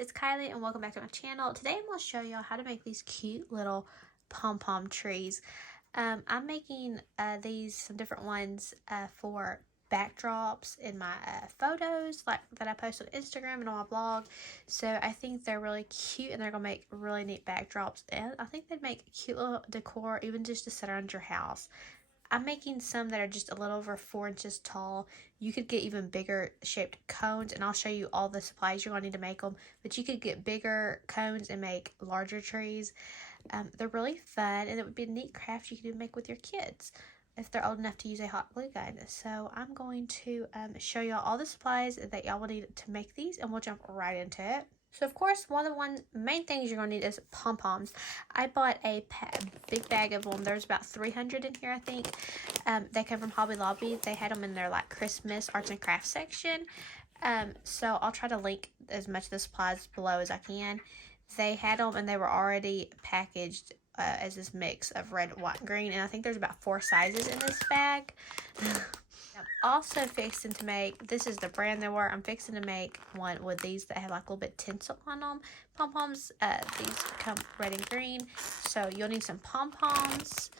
it's Kylie and welcome back to my channel. Today I'm going to show y'all how to make these cute little pom-pom trees. I'm making some different ones for backdrops in my photos that I post on Instagram and on my blog. So I think they're really cute and they're going to make really neat backdrops, and I think they'd make cute little decor even just to set around your house. I'm making some that are just a little over 4 inches tall. You could get even bigger shaped cones, and I'll show you all the supplies you're going to need to make them. But you could get bigger cones and make larger trees. They're really fun, and it would be a neat craft you could make with your kids if they're old enough to use a hot glue gun. So I'm going to show y'all all the supplies that y'all will need to make these, and we'll jump right into it. So, of course, one of the main things you're going to need is pom-poms. I bought a big bag of them. There's about 300 in here, I think. They come from Hobby Lobby. They had them in their, Christmas arts and crafts section. So, I'll try to link as much of the supplies below as I can. They had them, and they were already packaged as this mix of red, white, and green. And I think there's about 4 sizes in this bag. I'm also fixing to make, this is the brand they were, I'm fixing to make one with these that have a little bit tinsel on them. Pom-poms, these come red and green. So you'll need some pom-poms.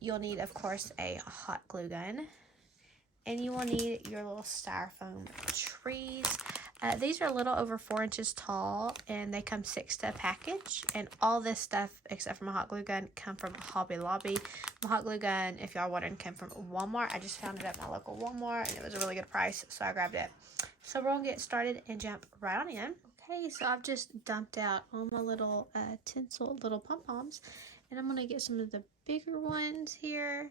You'll need, of course, a hot glue gun. And you will need your little styrofoam trees. These are a little over 4 inches tall, and they come 6 to a package. And all this stuff, except for my hot glue gun, come from Hobby Lobby. My hot glue gun, if y'all wondering, came from Walmart. I just found it at my local Walmart, and it was a really good price, so I grabbed it. So we're gonna get started and jump right on in. Okay, so I've just dumped out all my little tinsel little pom-poms, and I'm gonna get some of the bigger ones here,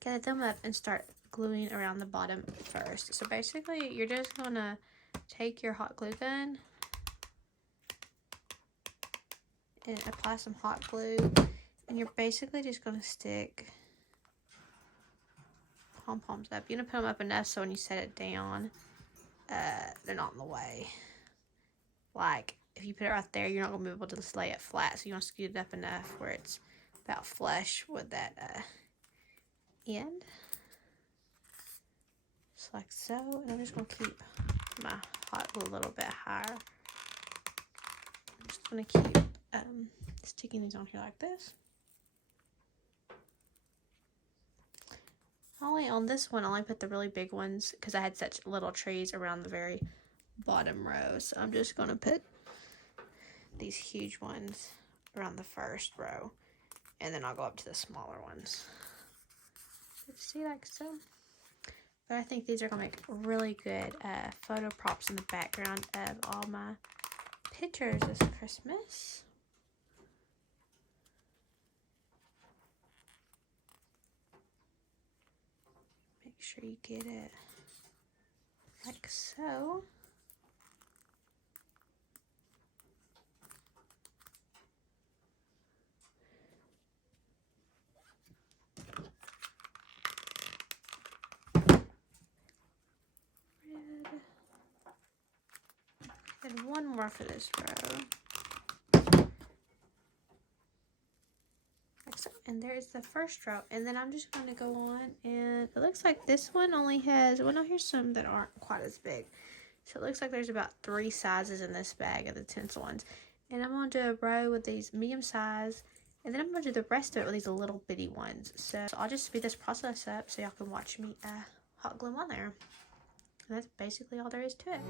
gather them up, and start gluing around the bottom first. So basically, you're just gonna take your hot glue gun and apply some hot glue, and you're basically just going to stick pom-poms up. You're going to put them up enough so when you set it down, they're not in the way. Like, if you put it right there, you're not going to be able to lay it flat, so you want to scoot it up enough where it's about flush with that end. Just like so, and I'm just going to keep my hot glue a little bit higher. I'm just going to keep sticking these on here like this. Only on this one, I only put the really big ones because I had such little trees around the very bottom row. So I'm just going to put these huge ones around the first row, and then I'll go up to the smaller ones. See, like so. But I think these are going to make really good photo props in the background of all my pictures this Christmas. Make sure you get it like so. And one more for this row. Like so. And there's the first row. And then I'm just going to go on, and it looks like this one only has, well, no, here's some that aren't quite as big. So it looks like there's about 3 sizes in this bag of the tinsel ones. And I'm going to do a row with these medium size, and then I'm going to do the rest of it with these little bitty ones. So I'll just speed this process up so y'all can watch me hot glue on there. And that's basically all there is to it.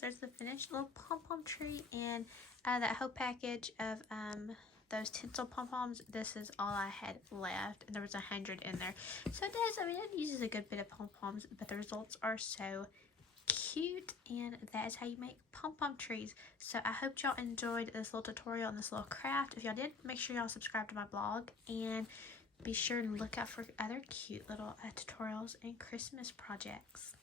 There's the finished little pom-pom tree, and that whole package of those tinsel pom-poms, this is all I had left, and there was 100 in there. So it does, I mean, it uses a good bit of pom-poms, but the results are so cute, and that is how you make pom-pom trees. So I hope y'all enjoyed this little tutorial and this little craft. If y'all did, make sure y'all subscribe to my blog, and be sure and look out for other cute little tutorials and Christmas projects.